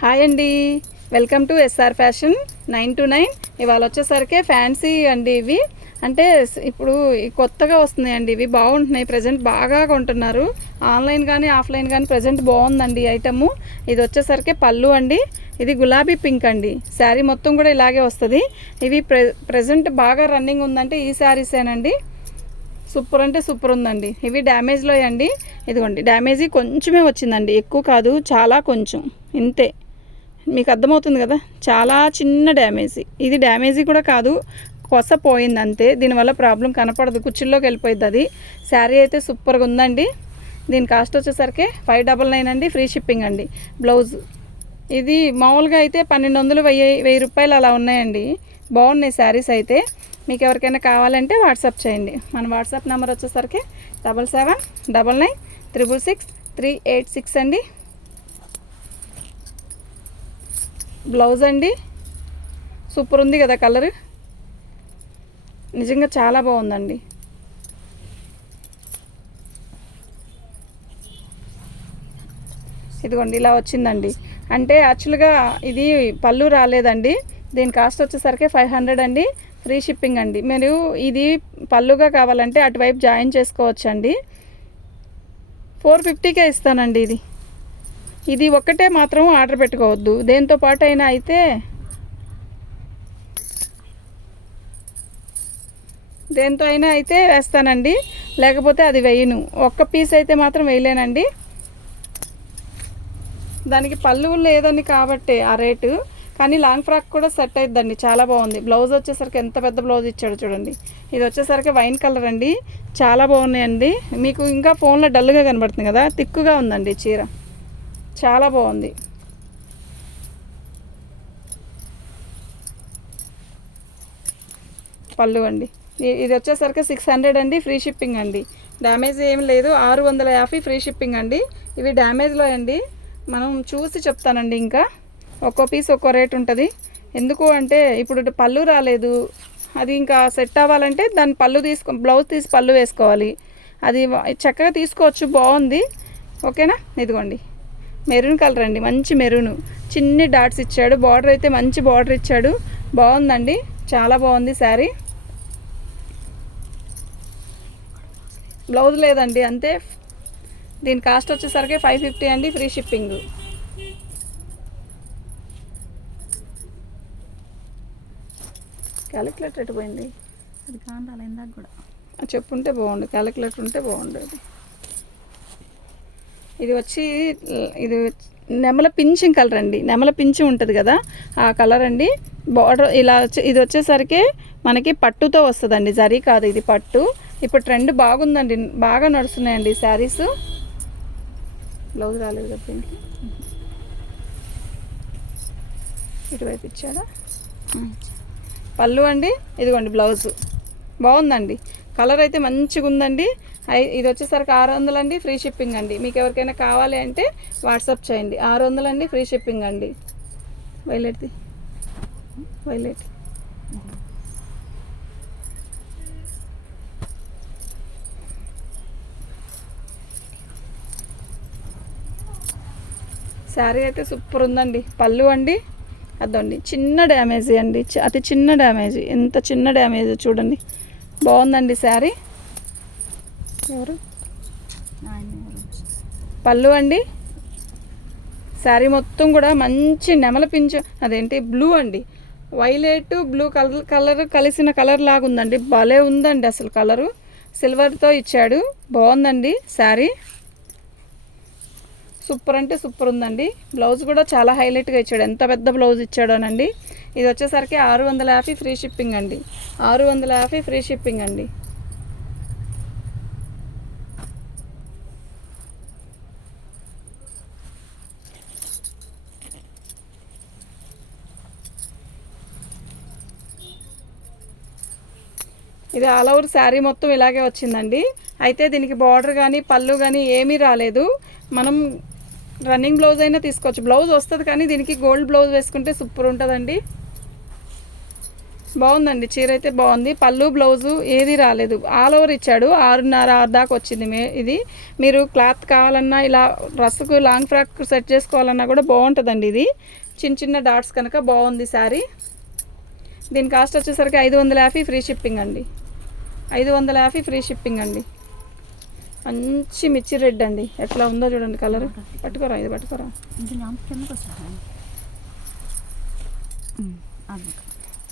Hi అండి, welcome to SR fashion 929. ఇవాళ వచ్చేసరికి ఫ్యాన్సీ అండి. ఇవి అంటే ఇప్పుడు కొత్తగా వస్తున్నాయండి. ఇవి బాగుంటున్నాయి, ప్రజెంట్ బాగా కొంటున్నారు. ఆన్లైన్ కానీ ఆఫ్లైన్ కానీ ప్రజెంట్ బాగుందండి ఐటము. ఇది వచ్చేసరికి పళ్ళు అండి. ఇది గులాబీ పింక్ అండి. శారీ మొత్తం కూడా ఇలాగే వస్తుంది. ఇవి ప్రజెంట్ బాగా రన్నింగ్ ఉందంటే ఈ శారీసేనండి. సూపర్ అంటే సూపర్ ఉందండి. ఇవి డ్యామేజ్లో అండి. ఇదిగోండి, డ్యామేజీ కొంచెమే వచ్చిందండి, ఎక్కువ కాదు, చాలా కొంచెం, ఇంతే. మీకు అర్థమవుతుంది కదా, చాలా చిన్న డ్యామేజీ. ఇది డ్యామేజీ కూడా కాదు, కొస పోయింది అంతే. దీనివల్ల ప్రాబ్లం కనపడదు, కుర్చీల్లోకి వెళ్ళిపోయింది అది. శారీ అయితే సూపర్గా ఉందండి. దీని కాస్ట్ వచ్చేసరికి 599 అండి, ఫ్రీ షిప్పింగ్ అండి. బ్లౌజ్ ఇది మామూలుగా అయితే 1200, 1000 రూపాయలు అలా ఉన్నాయండి. బాగున్నాయి శారీస్ అయితే. మీకు ఎవరికైనా కావాలంటే వాట్సాప్ చేయండి. మన వాట్సాప్ నెంబర్ వచ్చేసరికి 7799966386 అండి. బ్లౌజ్ అండి, సూపర్ ఉంది కదా, కలర్ నిజంగా చాలా బాగుందండి. ఇదిగోండి ఇలా వచ్చిందండి. అంటే యాక్చువల్గా ఇది పళ్ళు రాలేదండి. దీని కాస్ట్ వచ్చేసరికి 500 అండి, ఫ్రీ షిప్పింగ్ అండి. మీరు ఇది పళ్ళుగా కావాలంటే అటువైపు జాయిన్ చేసుకోవచ్చండి. 450కే ఇస్తానండి. ఇది ఒక్కటే మాత్రం ఆర్డర్ పెట్టుకోవద్దు, దేంతో పాటు అయినా అయితే దేంతో అయినా అయితే వేస్తానండి, లేకపోతే అది వేయను. ఒక్క పీస్ అయితే మాత్రం వేయలేనండి. దానికి పళ్ళు లేదని కాబట్టి ఆ రేటు. కానీ లాంగ్ ఫ్రాక్ కూడా సెట్ అయిద్దండి, చాలా బాగుంది. బ్లౌజ్ వచ్చేసరికి ఎంత పెద్ద బ్లౌజ్ ఇచ్చాడు చూడండి. ఇది వచ్చేసరికి వైన్ కలర్ అండి, చాలా బాగున్నాయండి. మీకు ఇంకా ఫోన్లో డల్గా కనబడుతుంది కదా, తిక్కుగా ఉందండి చీర, చాలా బాగుంది. పళ్ళు అండి. ఇది వచ్చేసరికి 600 అండి, ఫ్రీ షిప్పింగ్ అండి. డ్యామేజ్ ఏం లేదు, 650 ఫ్రీ షిప్పింగ్ అండి. ఇవి డ్యామేజ్లో అండి, మనం చూసి చెప్తానండి. ఇంకా ఒక్కో పీస్ ఒక్కో రేట్ ఉంటుంది. ఎందుకు అంటే ఇప్పుడు పళ్ళు రాలేదు, అది ఇంకా సెట్ అవ్వాలంటే దాని పళ్ళు బ్లౌజ్ తీసి పళ్ళు వేసుకోవాలి. అది చక్కగా తీసుకోవచ్చు, బాగుంది. ఓకేనా. ఇదిగోండి, మెరూన్ కలర్ అండి, మంచి మెరూను, చిన్ని డాట్స్ ఇచ్చాడు. బార్డర్ అయితే మంచి బార్డర్ ఇచ్చాడు, బాగుందండి, చాలా బాగుంది శారీ. బ్లౌజ్ లేదండి, అంతే. దీని కాస్ట్ వచ్చేసరికి 550 అండి, ఫ్రీ షిప్పింగ్. క్యాలిక్యులేటర్ ఎట్టుపోయింది, అది కాండాలి ఇందాక కూడా చెప్పుంటే బాగుండు, క్యాలిక్యులేటర్ ఉంటే బాగుండేది. ఇది వచ్చి ఇది నెమల పింఛింగ్ కలర్ అండి, నెమల పింఛి ఉంటుంది కదా ఆ కలర్ అండి. బార్డర్ ఇలా ఇది వచ్చేసరికి మనకి పట్టుతో వస్తుందండి, జరీ కాదు, ఇది పట్టు. ఇప్పుడు ట్రెండ్ బాగుందండి, బాగా నడుస్తున్నాయండి శారీస్. బ్లౌజ్ రాలేదు కదా, ఇటువైపు ఇచ్చాడా. పళ్ళు అండి, ఇదిగోండి బ్లౌజ్, బాగుందండి. కలర్ అయితే మంచిగా ఉందండి. ఇది వచ్చేసరికి 600 అండి, ఫ్రీ షిప్పింగ్ అండి. మీకు ఎవరికైనా కావాలి అంటే వాట్సాప్ చేయండి. 600 అండి, ఫ్రీ షిప్పింగ్ అండి. వైలెట్ శారీ అయితే సూపర్ ఉందండి. పళ్ళు అండి, అదండి చిన్న డ్యామేజీ అండి, అతి చిన్న డ్యామేజీ, ఎంత చిన్న డ్యామేజ్ చూడండి, బాగుందండి శారీ. ఎవరు పళ్ళు అండి. శారీ మొత్తం కూడా మంచి నెమల పింఛు, అదేంటి బ్లూ అండి, వైలెట్ బ్లూ కలర్ కలిసిన కలర్ లాగా ఉందండి, భలే ఉందండి అసలు కలరు. సిల్వర్తో ఇచ్చాడు, బాగుందండి శారీ, సూపర్ అంటే సూపర్ ఉందండి. బ్లౌజ్ కూడా చాలా హైలైట్గా ఇచ్చాడు, ఎంత పెద్ద బ్లౌజ్ ఇచ్చాడోనండి. ఇది వచ్చేసరికి 650 ఫ్రీ షిప్పింగ్ అండి, 650 ఫ్రీ షిప్పింగ్ అండి. ఇది ఆల్ ఓవర్ శారీ మొత్తం ఇలాగే వచ్చిందండి. అయితే దీనికి బార్డర్ కానీ పళ్ళు కానీ ఏమీ రాలేదు. మనం రన్నింగ్ బ్లౌజ్ అయినా తీసుకోవచ్చు, బ్లౌజ్ వస్తుంది కానీ దీనికి గోల్డ్ బ్లౌజ్ వేసుకుంటే సూపర్ ఉంటుందండి. బాగుందండి, చీర అయితే బాగుంది. పళ్ళు బ్లౌజు ఏది రాలేదు, ఆల్ ఓవర్ ఇచ్చాడు. 6:30 6 దాకా వచ్చింది. ఇది మీరు క్లాత్ కావాలన్నా ఇలా డ్రెస్సుకు లాంగ్ ఫ్రాక్ సెట్ చేసుకోవాలన్నా కూడా బాగుంటుందండి. ఇది చిన్న చిన్న డాట్స్ కనుక బాగుంది శారీ. దీని కాస్ట్ వచ్చేసరికి 550 ఫ్రీ షిప్పింగ్ అండి. 550 ఫ్రీ షిప్పింగ్ అండి. మంచి మిర్చి రెడ్ అండి, ఎట్లా ఉందో చూడండి కలర్. పట్టుకోరా, ఇది పట్టుకోరా.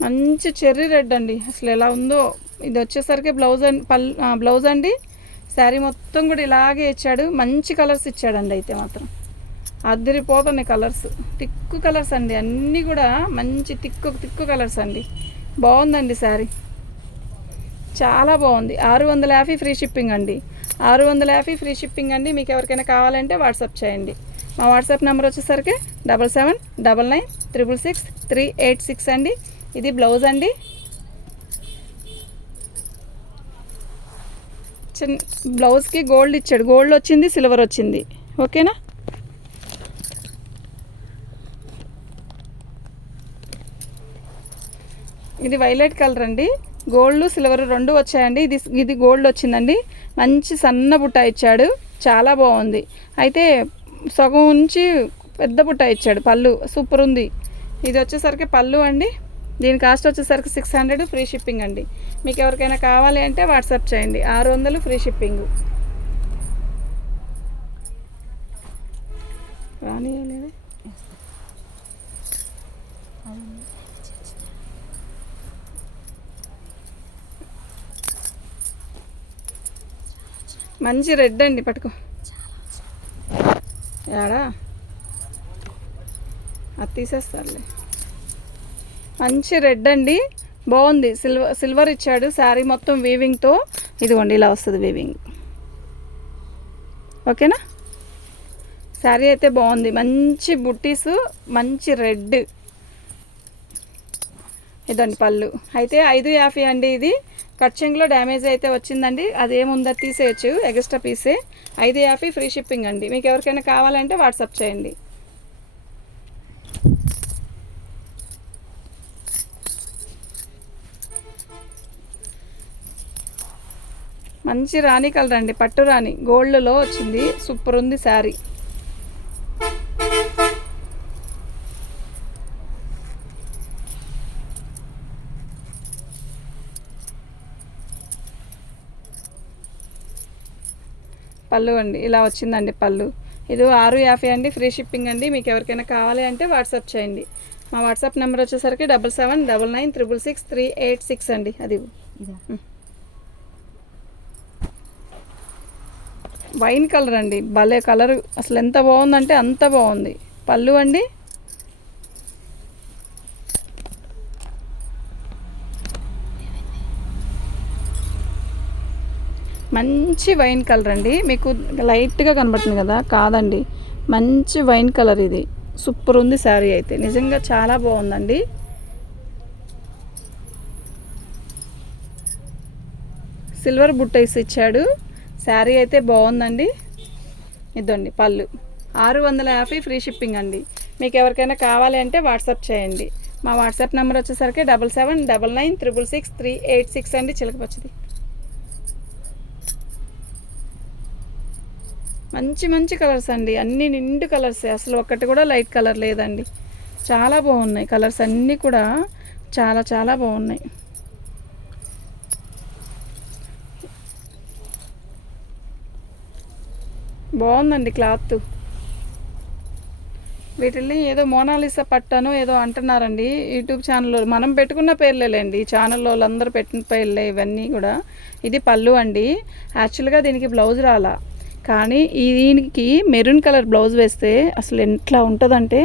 మంచి చెర్రీ రెడ్ అండి, అసలు ఎలా ఉందో. ఇది వచ్చేసరికి బ్లౌజ్ అండి. శారీ మొత్తం కూడా ఇలాగే ఇచ్చాడు. మంచి కలర్స్ ఇచ్చాడండి. అయితే మాత్రం అదిరిపోతున్నాయి కలర్స్, తిక్కు కలర్స్ అండి. అన్నీ కూడా మంచి తిక్కు కలర్స్ అండి. బాగుందండి శారీ, చాలా బాగుంది. 650 ఫ్రీ షిప్పింగ్ అండి. 650 ఫ్రీ షిప్పింగ్ అండి. మీకు ఎవరికైనా కావాలంటే వాట్సాప్ చేయండి. మా వాట్సాప్ నెంబర్ వచ్చేసరికి 7799666386 అండి. ఇది బ్లౌజ్ అండి. బ్లౌజ్కి గోల్డ్ ఇచ్చాడు, గోల్డ్ వచ్చింది, సిల్వర్ వచ్చింది. ఓకేనా. ఇది వైలెట్ కలర్ అండి, గోల్డ్ సిల్వర్ రెండు వచ్చాయండి. ఇది గోల్డ్ వచ్చిందండి. మంచి సన్న బుట్ట ఇచ్చాడు, చాలా బాగుంది. అయితే సగం నుంచి పెద్ద బుట్ట ఇచ్చాడు. పళ్ళు సూపర్ ఉంది. ఇది వచ్చేసరికి పళ్ళు అండి. దీని కాస్ట్ వచ్చేసరికి 600 ఫ్రీ షిప్పింగ్ అండి. మీకు ఎవరికైనా కావాలి అంటే వాట్సాప్ చేయండి. 600 ఫ్రీ షిప్పింగ్. రానియలేదే. మంచి రెడ్ అండి, పట్టుకో. యాడా అది తీసేస్తారులే. మంచి రెడ్ అండి, బాగుంది. సిల్వర్ ఇచ్చాడు. శారీ మొత్తం వీవింగ్తో. ఇదిగోండి ఇలా వస్తుంది వీవింగ్. ఓకేనా. శారీ అయితే బాగుంది. మంచి బుట్టీసు, మంచి రెడ్. ఇదండి పళ్ళు. అయితే 550 అండి. ఇది కట్ చెంగులో డ్యామేజ్ అయితే వచ్చిందండి, అదేముందో తీసేయచ్చు, ఎక్స్ట్రా పీసే. 550 ఫ్రీ షిప్పింగ్ అండి. మీకు ఎవరికైనా కావాలంటే వాట్సాప్ చేయండి. మంచి రాణి కలర్ అండి, పట్టు రాణి గోల్డ్లో వచ్చింది. సూపర్ ఉంది శారీ. పళ్ళు అండి ఇలా వచ్చిందండి పళ్ళు. ఇది 650 అండి, ఫ్రీ షిప్పింగ్ అండి. మీకు ఎవరికైనా కావాలి అంటే వాట్సాప్ చేయండి. మా వాట్సాప్ నెంబర్ వచ్చేసరికి 7799666386 అండి. అది వైన్ కలర్ అండి, భలే కలర్, అసలు ఎంత బాగుందంటే అంత బాగుంది. పళ్ళు అండి. మంచి వైన్ కలర్ అండి, మీకు లైట్గా కనబడుతుంది కదా, కాదండి మంచి వైన్ కలర్. ఇది సూపర్ ఉంది శారీ అయితే, నిజంగా చాలా బాగుందండి. సిల్వర్ బుట్టైస్ ఇచ్చాడు. శారీ అయితే బాగుందండి. ఇదండి పళ్ళు. 650 ఫ్రీ షిప్పింగ్ అండి. మీకు ఎవరికైనా కావాలి అంటే వాట్సాప్ చేయండి. మా వాట్సాప్ నెంబర్ వచ్చేసరికి 7799666386 అండి. చిలకపచ్చది. మంచి మంచి కలర్స్ అండి, అన్నీ నిండు కలర్సే, అసలు ఒక్కటి కూడా లైట్ కలర్ లేదండి. చాలా బాగున్నాయి కలర్స్ అన్నీ కూడా, చాలా చాలా బాగున్నాయి. బాగుందండి క్లాత్. వీటిని ఏదో మోనాలిసా పట్టను ఏదో అంటున్నారండి యూట్యూబ్ ఛానల్లో. మనం పెట్టుకున్న పేర్లేండి, ఛానల్లో వాళ్ళందరూ పెట్టిన పేర్లే ఇవన్నీ కూడా. ఇది పళ్ళు అండి. యాక్చువల్గా దీనికి బ్లౌజ్ రాలా, కానీ దీనికి మెరూన్ కలర్ బ్లౌజ్ వేస్తే అసలు ఎట్లా ఉంటుందంటే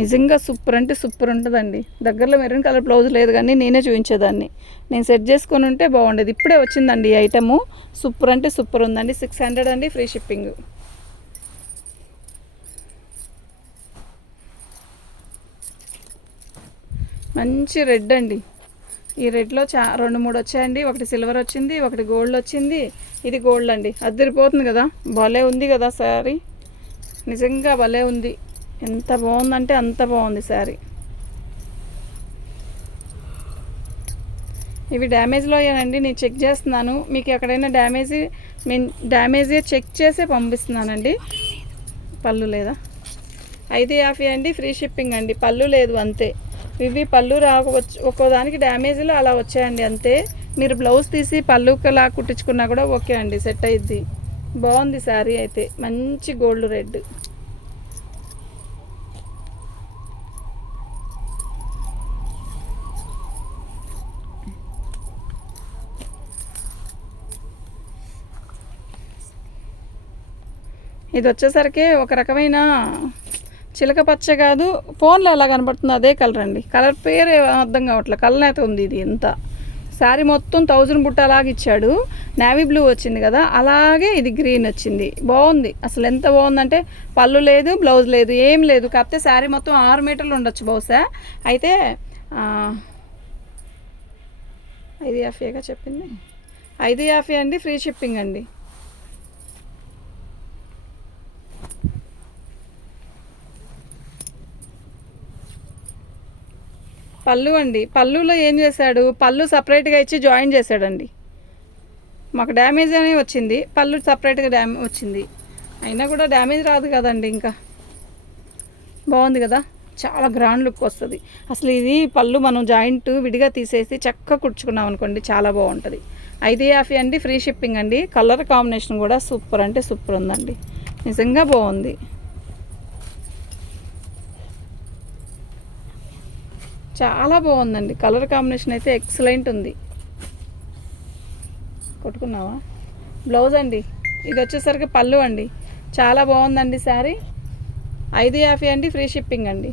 నిజంగా సూపర్ అంటే సూపర్ ఉంటుందండి. దగ్గరలో మెరూన్ కలర్ బ్లౌజ్ లేదు, కానీ నేనే చూపించేదాన్ని. నేను సెట్ చేసుకొని ఉంటే బాగుండేది. ఇప్పుడే వచ్చిందండి ఈ ఐటము. సూపర్ అంటే సూపర్ ఉందండి. 600 అండి, ఫ్రీ షిప్పింగ్. మంచి రెడ్ అండి. ఈ రెడ్లో 2-3 వచ్చాయండి. ఒకటి సిల్వర్ వచ్చింది, ఒకటి గోల్డ్ వచ్చింది. ఇది గోల్డ్ అండి, అదిరిపోతుంది కదా, భలే ఉంది కదా శారీ. నిజంగా భలే ఉంది, ఎంత బాగుందంటే అంత బాగుంది శారీ. ఇవి డ్యామేజ్లో అయ్యానండి, నేను చెక్ చేస్తున్నాను. మీకు ఎక్కడైనా డ్యామేజే చెక్ చేసే పంపిస్తున్నానండి. పళ్ళు లేదా? 550 అండి, ఫ్రీ షిప్పింగ్ అండి. పళ్ళు లేదు అంతే. ఇవి పళ్ళు రావచ్చు, ఒక్కోదానికి డ్యామేజ్లు అలా వచ్చాయండి అంతే. మీరు బ్లౌజ్ తీసి పళ్ళులా కుట్టించుకున్నా కూడా ఓకే అండి, సెట్ అయ్యిద్ది. బాగుంది శారీ అయితే, మంచి గోల్డ్ రెడ్. ఇది వచ్చేసరికి ఒక రకమైన చిలక పచ్చ కాదు, ఫోన్లో ఎలా కనబడుతుందో అదే కలర్ అండి. కలర్ పేరు అర్థం కావట్లేదు, కలర్ ఉంది ఇది. ఎంత శారీ మొత్తం 1000 బుట్టలాగా ఇచ్చాడు. నేవీ బ్లూ వచ్చింది కదా, అలాగే ఇది గ్రీన్ వచ్చింది. బాగుంది అసలు, ఎంత బాగుందంటే పళ్ళు లేదు, బ్లౌజ్ లేదు, ఏం లేదు. కాకపోతే శారీ మొత్తం 6 మీటర్లు ఉండొచ్చు బహుశా. అయితే 550గా చెప్పింది. 550 అండి, ఫ్రీ షిప్పింగ్ అండి. పళ్ళు అండి, పళ్ళులో ఏం చేశాడు, పళ్ళు సపరేట్గా ఇచ్చి జాయిన్ చేశాడండి. మాకు డ్యామేజ్ అని వచ్చింది, పళ్ళు సపరేట్గా వచ్చింది. అయినా కూడా డ్యామేజ్ రాదు కదండి. ఇంకా బాగుంది కదా, చాలా గ్రాండ్ లుక్ వస్తుంది అసలు. ఇది పళ్ళు మనం జాయింట్ విడిగా తీసేసి చక్కగా కుట్టుకున్నాం అనుకోండి, చాలా బాగుంటుంది. 550 అండి, ఫ్రీ షిప్పింగ్ అండి. కలర్ కాంబినేషన్ కూడా సూపర్ అంటే సూపర్ ఉందండి, నిజంగా బాగుంది. చాలా బాగుందండి, కలర్ కాంబినేషన్ అయితే ఎక్సలెంట్ ఉంది. కొట్టుకున్నావా? బ్లౌజ్ అండి, ఇది వచ్చేసరికి పళ్ళు అండి. చాలా బాగుందండి శారీ. 550 అండి, ఫ్రీ షిప్పింగ్ అండి.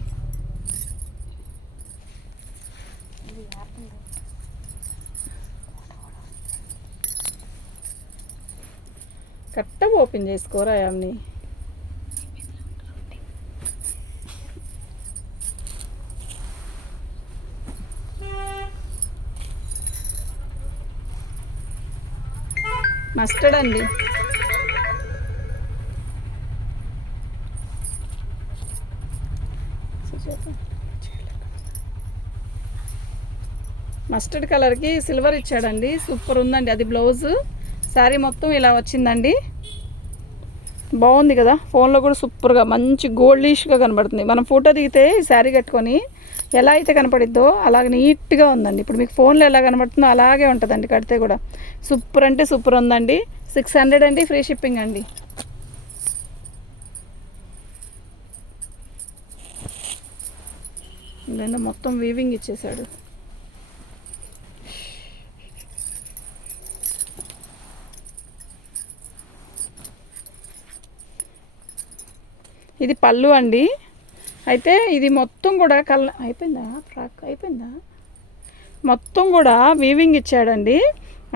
కరెక్ట్గా ఓపెన్ చేసుకోరా అవన్నీ. మస్టర్డ్ అండి, మస్టర్డ్ కలర్కి సిల్వర్ ఇచ్చాడండి, సూపర్ ఉందండి. అది బ్లౌజ్. శారీ మొత్తం ఇలా వచ్చిందండి, బాగుంది కదా. ఫోన్లో కూడా సూపర్గా మంచి గోల్డిష్గా కనబడుతుంది. మనం ఫోటో దిగితే ఈ శారీ కట్టుకొని ఎలా అయితే కనపడిద్దో అలాగే నీట్గా ఉందండి. ఇప్పుడు మీకు ఫోన్లో ఎలా కనబడుతుందో అలాగే ఉంటుందండి కడితే కూడా. సూపర్ అంటే సూపర్ ఉందండి. 600 అండి, ఫ్రీ షిప్పింగ్ అండి. ఇదేంటో మొత్తం వీవింగ్ ఇచ్చేసాడు. ఇది పళ్ళు అండి. అయితే ఇది మొత్తం కూడా అయిపోయిందా మొత్తం కూడా వీవింగ్ ఇచ్చాడండి.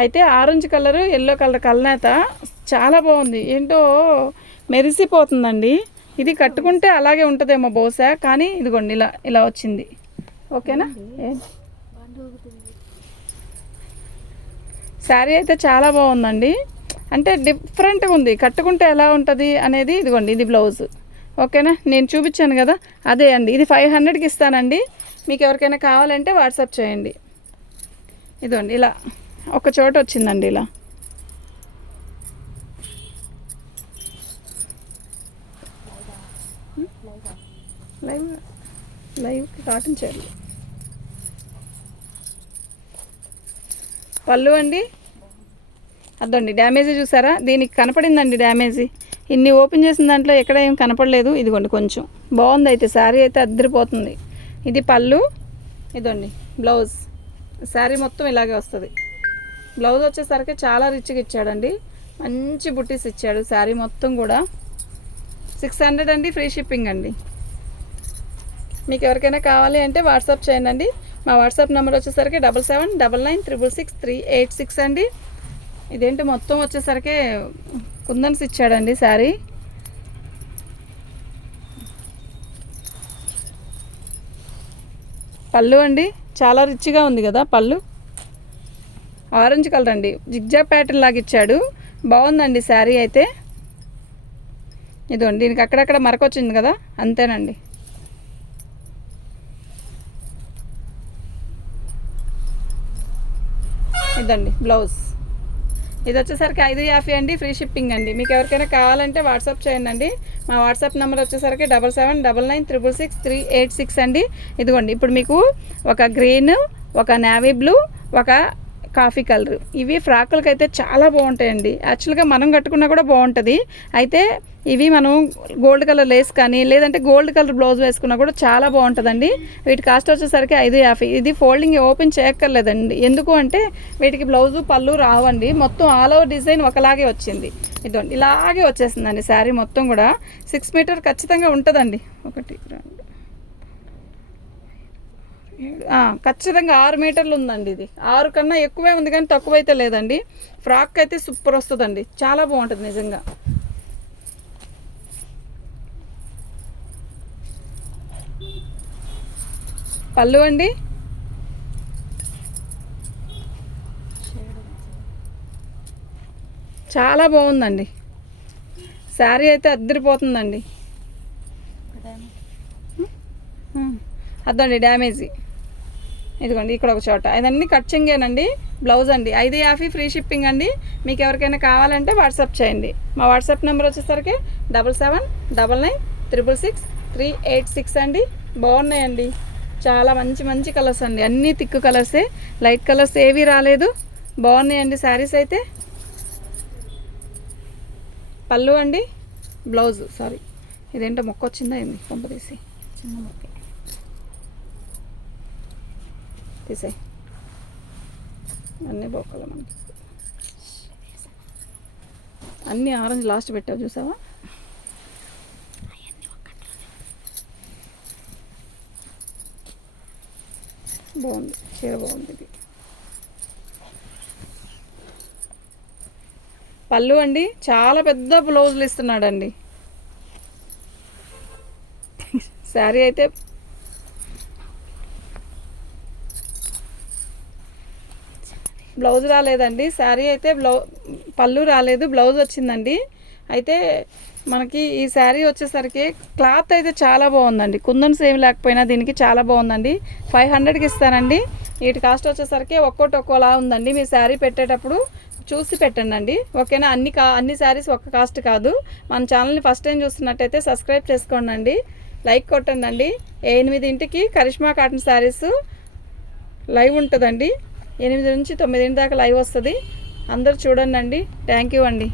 అయితే ఆరెంజ్ కలరు, ఎల్లో కలర్ కలనేత చాలా బాగుంది, ఏంటో మెరిసిపోతుందండి. ఇది కట్టుకుంటే అలాగే ఉంటుందేమో బహుశా, కానీ ఇదిగోండి ఇలా ఇలా వచ్చింది. ఓకేనా? శారీ అయితే చాలా బాగుందండి, అంటే డిఫరెంట్గా ఉంది. కట్టుకుంటే ఎలా ఉంటుంది అనేది ఇదిగోండి, ఇది బ్లౌజ్. ఓకేనా? నేను చూపించాను కదా, అదే అండి. ఇది 500కి ఇస్తానండి. మీకు ఎవరికైనా కావాలంటే వాట్సాప్ చేయండి. ఇదిగోండి ఇలా ఒక చోట వచ్చిందండి, ఇలా లైవ్ కాటన్ చీరలు. పళ్ళు అండి, అదండి డ్యామేజీ చూసారా, దీనికి కనపడిందండి డ్యామేజీ. ఇన్ని ఓపెన్ చేసిన దాంట్లో ఎక్కడ ఏం కనపడలేదు. ఇదిగోండి కొంచెం బాగుంది. అయితే శారీ అయితే అద్దరిపోతుంది. ఇది పళ్ళు, ఇదండి బ్లౌజ్. శారీ మొత్తం ఇలాగే వస్తుంది. బ్లౌజ్ వచ్చేసరికి చాలా రిచ్గా ఇచ్చాడండి, మంచి బుట్టీస్ ఇచ్చాడు. శారీ మొత్తం కూడా 600 అండి, ఫ్రీ షిప్పింగ్ అండి. మీకు ఎవరికైనా కావాలి అంటే వాట్సాప్ చేయండి. మా వాట్సాప్ నెంబర్ వచ్చేసరికి 7799666386 అండి. ఇదేంటి మొత్తం వచ్చేసరికి కుందన్స్ ఇచ్చాడండి శారీ. పళ్ళు అండి, చాలా రిచ్గా ఉంది కదా పళ్ళు. ఆరెంజ్ కలర్ అండి, జిగ్జా ప్యాటర్న్ లాగా ఇచ్చాడు, బాగుందండి శారీ అయితే. ఇదిగోండి దీనికి అక్కడక్కడ మరకొచ్చింది కదా, అంతేనండి. ఇదండి బ్లౌజ్. ఇది వచ్చేసరికి 550 అండి, ఫ్రీ షిప్పింగ్ అండి. మీకు ఎవరికైనా కావాలంటే వాట్సాప్ చేయండి అండి. మా వాట్సాప్ నెంబర్ వచ్చేసరికి 7799963686 అండి. ఇదిగోండి ఇప్పుడు మీకు ఒక గ్రీన్, ఒక నేవీ బ్లూ, ఒక కాఫీ కలర్, ఇవి ఫ్రాకులకి అయితే చాలా బాగుంటాయండి. యాక్చువల్గా మనం కట్టుకున్నా కూడా బాగుంటుంది. అయితే ఇవి మనం గోల్డ్ కలర్ లేస్ కానీ లేదంటే గోల్డ్ కలర్ బ్లౌజ్ వేసుకున్నా కూడా చాలా బాగుంటుందండి. వీటి కాస్ట్ వచ్చేసరికి 550. ఇది ఫోల్డింగ్ ఓపెన్ చేయక్కర్లేదండి. ఎందుకు అంటే వీటికి బ్లౌజు పళ్ళు రావండి. మొత్తం ఆల్ ఓవర్ డిజైన్ ఒకలాగే వచ్చింది. ఇదండి ఇలాగే వచ్చేసిందండి శారీ మొత్తం కూడా. 6 మీటర్ ఖచ్చితంగా ఉంటుందండి. 1 2 ఖచ్చితంగా 6 మీటర్లు ఉందండి. ఇది 6 కన్నా ఎక్కువే ఉంది కానీ తక్కువైతే లేదండి. ఫ్రాక్ అయితే సూపర్ వస్తుందండి, చాలా బాగుంటుంది నిజంగా. పళ్ళు అండి చాలా బాగుందండి. శారీ అయితే అద్దరిపోతుందండి. అదండి డ్యామేజీ. ఇదిగోండి ఇక్కడ ఒక చోట. ఇదన్నీ కట్ చెంగేనండి. బ్లౌజ్ అండి 550 ఫ్రీ షిప్పింగ్ అండి. మీకు ఎవరికైనా కావాలంటే వాట్సాప్ చేయండి. మా వాట్సాప్ నెంబర్ వచ్చేసరికి 7799666386 అండి. బాగున్నాయండి, చాలా మంచి మంచి కలర్స్ అండి. అన్నీ థిక్ కలర్సే, లైట్ కలర్స్ ఏవి రాలేదు. బాగున్నాయండి శారీస్ అయితే. పళ్ళు అండి, బ్లౌజ్. సారీ, ఇదేంటో మొక్క వచ్చిందా ఏంది, పంపదీసి చిన్న మొక్క తీసాయి. అన్నీ బొక్కలు మనకి. అన్నీ ఆరెంజ్ లాస్ట్ పెట్టావు చూసావా. బాగుంది చీర, బాగుంది ఇది. పళ్ళు అండి చాలా పెద్ద బ్లౌజులు ఇస్తున్నాడండి. శారీ అయితే బ్లౌజ్ రాలేదండి. శారీ అయితే పళ్ళు రాలేదు, బ్లౌజ్ వచ్చిందండి. అయితే మనకి ఈ శారీ వచ్చేసరికి క్లాత్ అయితే చాలా బాగుందండి. కుందన్స్ ఏమి లేకపోయినా దీనికి చాలా బాగుందండి. 500కి ఇస్తానండి. వీటి కాస్ట్ వచ్చేసరికి ఒక్కోలా ఉందండి. మీ శారీ పెట్టేటప్పుడు చూసి పెట్టండి. ఓకేనా. అన్ని శారీస్ ఒక్క కాస్ట్ కాదు. మన ఛానల్ని ఫస్ట్ టైం చూస్తున్నట్టయితే సబ్స్క్రైబ్ చేసుకోండి, లైక్ కొట్టండి. 8ంటికి కరిష్మా కాటన్ శారీస్ లైవ్ ఉంటుందండి. 8 నుంచి 9 దాకా లైవ్ వస్తుంది. అందరూ చూడండి. థ్యాంక్ యూ అండి.